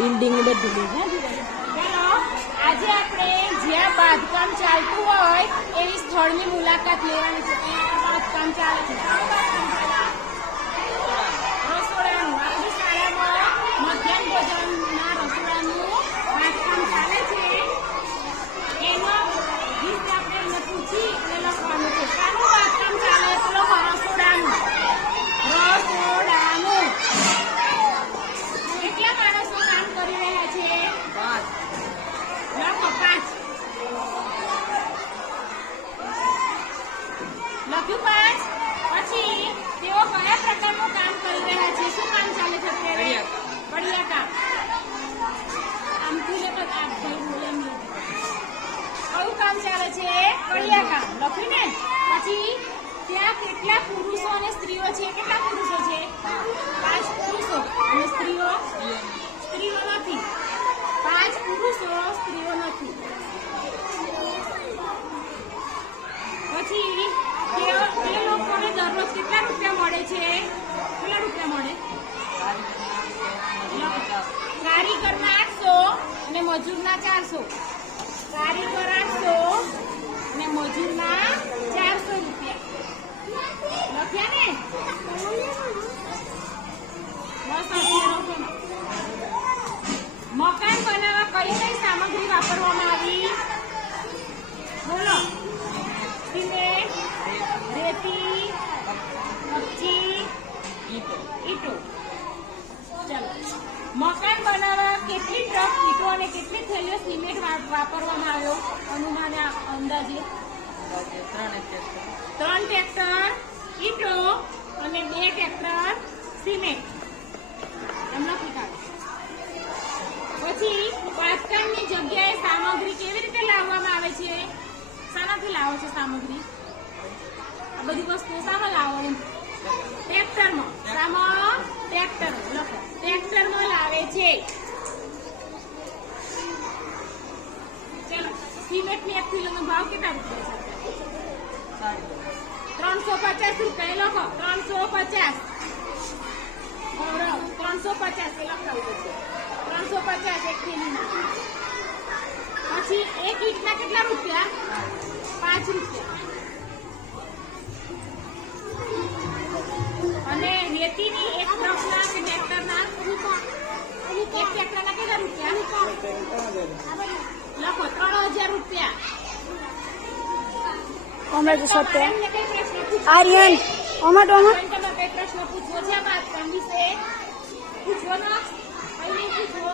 Building બધું ચાલો આજે આપણે જ્યાં બાંધકામ ચાલતું હોય એવી સ્થળની મુલાકાત લેવાની છે. ત્યાં બાંધકામ ચાલે છે. રસોડાનું આપણી શાળામાં મધ્યાહન ભોજનના રસોડાનું બાંધકામ ચાલે છે. એનો ગીત આપણે એને પૂછી અને લખવાનું છે. શાનું બાંધકામ ચાલે તો લખો રસોડાનું. રસોડાનું. કેટલા માણસો કામ કરી રહ્યા છે? 5. લખો 5. લખ્યું 5. પછી તેઓ કયા પ્રકારનું કામ કરી રહ્યા છે? શું કામ ચાલે છે અત્યારે? કડિયા કામ. આમથી લે પણ આપ ભાઈ બોલે નહીં. કયું કામ ચાલે છે? કડિયા કામ. લખ્યું ને? પછી ત્યાં કેટલા પુરુષો અને સ્ત્રીઓ છે? કેટલા પુરુષો છે? 5 પુરુષો અને સ્ત્રીઓ નથી. 5 પુરુષો, સ્ત્રીઓ નથી. પછી તે લોકોને દરરોજ કેટલા રૂપિયા મળે છે? કેટલા રૂપિયા મળે? કારીગરના 800 અને મજૂરના 400. કારીગર 800 અને મજૂરના 400 રૂપિયા. લખ્યા ને? મકાન બનાવવા કઈ કઈ સામગ્રી વાપરવામાં આવી? બોલો. સિમેન્ટ, રેતી, કચ્ચી, ઈંટો. ચાલો. મકાન બનાવવા કેટલી ટ્રક ઈંટો અને કેટલી થેલીઓ સિમેન્ટ વાપરવામાં આવ્યો? અનુમાન અંદાજે 3 ટ્રેક્ટર ઈંટો અને 2 ટ્રેક્ટર સિમેન્ટ. એમ લખી કાઢો. પછી બાંધકામની જગ્યાએ સામગ્રી કેવી રીતે લાવવામાં આવે છે? શાનાથી લાવો છો સામગ્રી? આ બધી વસ્તુઓ શામાં લાવો? ટ્રેક્ટરમાં. શામાં? ટ્રેક્ટર. લખો. ટ્રેક્ટરમાં લાવે છે. ચલો. સિમેન્ટની 1 કિલોનો ભાવ કેટલા રૂપિયા છે? 350 રૂપિયા. લખો 350. 350 એ લખાવું છે. 350 1 કિલોના. પછી 1 ઈંટના કેટલા રૂપિયા? 5 રૂપિયા. અને રેતીની 1 ટ્રકના કે ટ્રેક્ટરના 1 ટ્રેક્ટરના કેટલા રૂપિયા? લખો 3000 રૂપિયા. ટોમેટો સત્ય આર્યન ટોમેટો તમે કઈ પ્રશ્ન પૂછવો છે? બાંધકામ વિશે પૂછવો ને? કઈ નહીં પૂછવો.